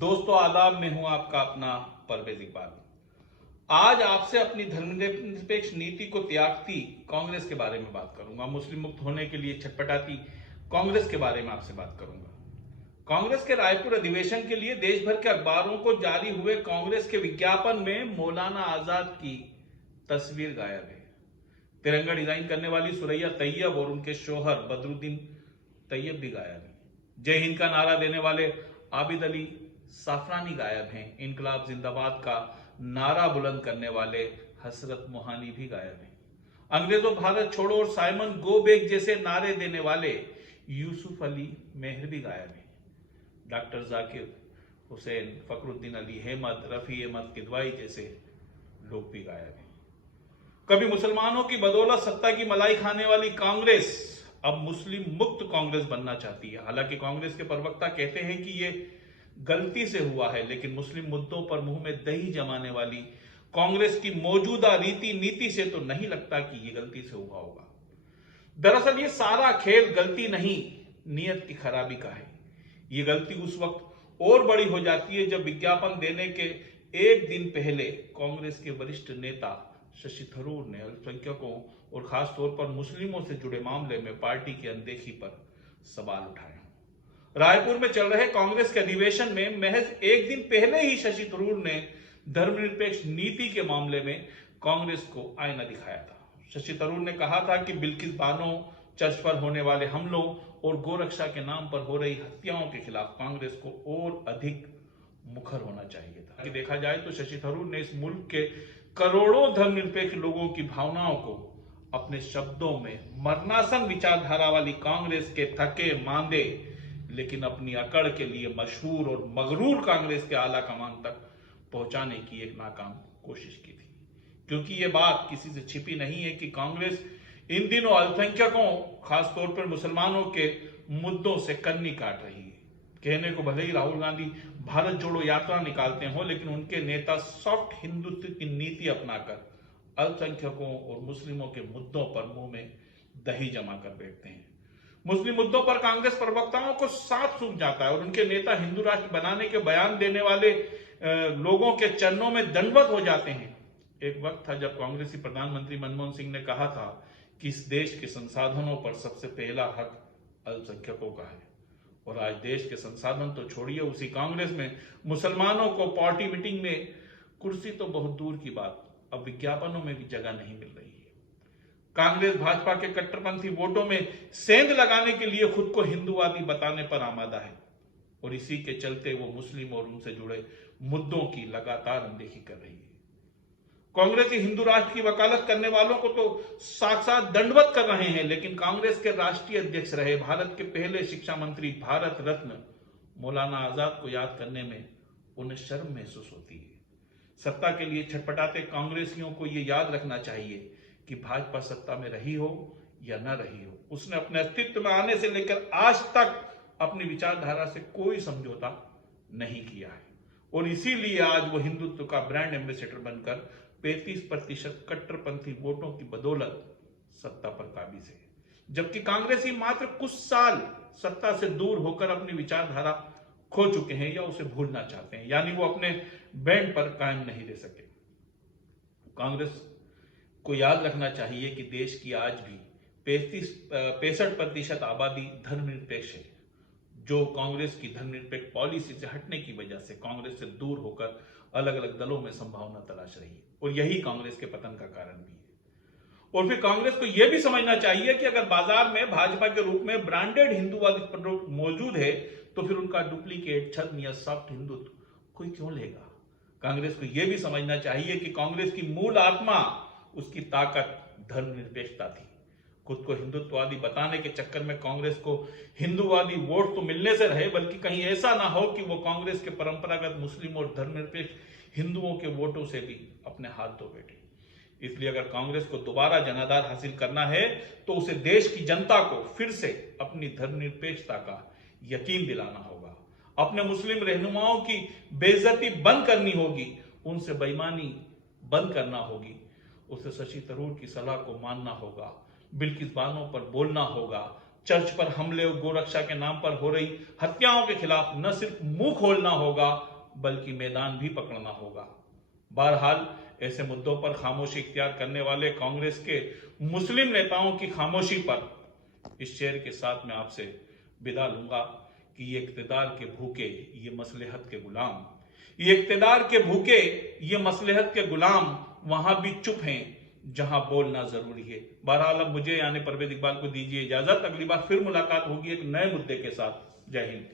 दोस्तों आदाब, में हूं आपका अपना परवेज इकबाल। आज आपसे अपनी धर्मनिरपेक्ष नीति को त्यागती कांग्रेस के बारे में बात करूंगा। मुस्लिम मुक्त होने के लिए छटपटाती कांग्रेस के बारे में आपसे बात करूंगा। कांग्रेस के रायपुर अधिवेशन के लिए देश भर के अखबारों को जारी हुए कांग्रेस के विज्ञापन में मौलाना आजाद की तस्वीर गायब है। तिरंगा डिजाइन करने वाली सुरैया तैयब और उनके शोहर बदरुद्दीन तैयब भी गायब है। जय हिंद का नारा देने वाले आबिद अली साफरानी गायब हैं। इनकलाब जिंदाबाद का नारा बुलंद करने वाले हसरत मोहानी भी गायब हैं। अंग्रेजों भारत छोड़ो और साइमन गो बैक जैसे नारे देने वाले यूसुफ अली मेहर भी गायब हैं। डॉक्टर जाकिर हुसैन, फखरुद्दीन अली अहमद, रफी अहमद किदवाई जैसे लोग भी गायब हैं। कभी मुसलमानों की बदौलत सत्ता की मलाई खाने वाली कांग्रेस अब मुस्लिम मुक्त कांग्रेस बनना चाहती है। हालांकि कांग्रेस के प्रवक्ता कहते हैं कि यह गलती से हुआ है, लेकिन मुस्लिम मुद्दों पर मुंह में दही जमाने वाली कांग्रेस की मौजूदा रीति नीति से तो नहीं लगता कि यह गलती से हुआ होगा। दरअसल ये सारा खेल गलती नहीं, नियत की खराबी का है। ये गलती उस वक्त और बड़ी हो जाती है जब विज्ञापन देने के एक दिन पहले कांग्रेस के वरिष्ठ नेता शशि थरूर ने अल्पसंख्यकों और खासतौर पर मुस्लिमों से जुड़े मामले में पार्टी की अनदेखी पर सवाल उठाए। रायपुर में चल रहे कांग्रेस के अधिवेशन में महज एक दिन पहले ही शशि थरूर ने धर्मनिरपेक्ष नीति के मामले में कांग्रेस को आईना दिखाया था। शशि थरूर ने कहा था कि बिल्किस बानो चर्च पर होने वाले हमलों और गोरक्षा के नाम पर हो रही हत्याओं के खिलाफ कांग्रेस को और अधिक मुखर होना चाहिए था। कि देखा जाए तो शशि थरूर ने इस मुल्क के करोड़ों धर्मनिरपेक्ष लोगों की भावनाओं को अपने शब्दों में मरणासन विचारधारा वाली कांग्रेस के थके मांदे लेकिन अपनी अकड़ के लिए मशहूर और मगरूर कांग्रेस के आला कमान तक पहुंचाने की एक नाकाम कोशिश की थी। क्योंकि यह बात किसी से छिपी नहीं है कि कांग्रेस इन दिनों अल्पसंख्यकों, खासतौर पर मुसलमानों के मुद्दों से कन्नी काट रही है। कहने को भले ही राहुल गांधी भारत जोड़ो यात्रा निकालते हो, लेकिन उनके नेता सॉफ्ट हिंदुत्व की नीति अपनाकर अल्पसंख्यकों और मुस्लिमों के मुद्दों पर मुंह में दही जमा कर बैठते हैं। मुस्लिम मुद्दों पर कांग्रेस प्रवक्ताओं को साफ सूझ जाता है और उनके नेता हिंदू राष्ट्र बनाने के बयान देने वाले लोगों के चरणों में दंडवत हो जाते हैं। एक वक्त था जब कांग्रेसी प्रधानमंत्री मनमोहन सिंह ने कहा था कि इस देश के संसाधनों पर सबसे पहला हक अल्पसंख्यकों का है, और आज देश के संसाधन तो छोड़िए, उसी कांग्रेस में मुसलमानों को पार्टी मीटिंग में कुर्सी तो बहुत दूर की बात, अब विज्ञापनों में भी जगह नहीं मिल रही है। कांग्रेस भाजपा के कट्टरपंथी वोटों में सेंध लगाने के लिए खुद को हिंदूवादी बताने पर आमादा है, और इसी के चलते वो मुस्लिम और उनसे जुड़े मुद्दों की लगातार अनदेखी कर रही है। कांग्रेस हिंदू राष्ट्र की वकालत करने वालों को तो साक्षात दंडवत कर रहे हैं, लेकिन कांग्रेस के राष्ट्रीय अध्यक्ष रहे भारत के पहले शिक्षा मंत्री, भारत रत्न मौलाना आजाद को याद करने में उन्हें शर्म महसूस होती है। सत्ता के लिए छटपटाते कांग्रेसियों को यह याद रखना चाहिए कि भाजपा सत्ता में रही हो या न रही हो, उसने अपने अस्तित्व में आने से लेकर आज तक अपनी विचारधारा से कोई समझौता नहीं किया है, और इसीलिए आज वो हिंदुत्व का ब्रांड एम्बेसडर बनकर 35% कट्टरपंथी वोटों की बदौलत सत्ता पर काबिज है। जबकि कांग्रेसी मात्र कुछ साल सत्ता से दूर होकर अपनी विचारधारा खो चुके हैं या उसे भूलना चाहते हैं, यानी वो अपने बैंड पर कायम नहीं रह सके। कांग्रेस को याद रखना चाहिए कि देश की आज भी 65% आबादी धर्मनिरपेक्ष है, जो कांग्रेस की धर्मनिरपेक्ष पॉलिसी से हटने की वजह से कांग्रेस से दूर होकर अलग अलग दलों में संभावना तलाश रही है, और यही कांग्रेस के पतन का कारण भी है। और फिर कांग्रेस को यह भी समझना चाहिए कि अगर बाजार में भाजपा के रूप में ब्रांडेड हिंदूवादी प्रोडक्ट मौजूद है, तो फिर उनका डुप्लीकेट छद्म या सॉफ्ट हिंदुत्व कोई क्यों लेगा। कांग्रेस को यह भी समझना चाहिए कि कांग्रेस की मूल आत्मा, उसकी ताकत धर्मनिरपेक्षता थी। खुद को हिंदुत्ववादी बताने के चक्कर में कांग्रेस को हिंदूवादी वोट तो मिलने से रहे, बल्कि कहीं ऐसा ना हो कि वो कांग्रेस के परंपरागत मुस्लिम और धर्मनिरपेक्ष हिंदुओं के वोटों से भी अपने हाथ धो बैठे। इसलिए अगर कांग्रेस को दोबारा जनाधार हासिल करना है तो उसे देश की जनता को फिर से अपनी धर्मनिरपेक्षता का यकीन दिलाना होगा, अपने मुस्लिम रहनुमाओं की बेइज्जती बंद करनी होगी, उनसे बेईमानी बंद करना होगी, उसे शशि थरूर की सलाह को मानना होगा, बिल्किस बानो पर बोलना होगा, चर्च पर हमले और गोरक्षा के नाम पर हो रही हत्याओं के खिलाफ न सिर्फ मुंह खोलना होगा बल्कि मैदान भी पकड़ना होगा। बहरहाल ऐसे मुद्दों पर खामोशी इख्तियार करने वाले कांग्रेस के मुस्लिम नेताओं की खामोशी पर इस शेर के साथ मैं आपसे विदा लूंगा कि ये इख्तिदार के भूखे, ये मसलहत के गुलाम, ये इख्तिदार के भूखे, ये मसलहत के गुलाम वहां भी चुप हैं जहां बोलना जरूरी है। बहरहाल अब मुझे यानी परवेज इकबाल को दीजिए इजाजत। अगली बार फिर मुलाकात होगी एक नए मुद्दे के साथ। जय हिंद।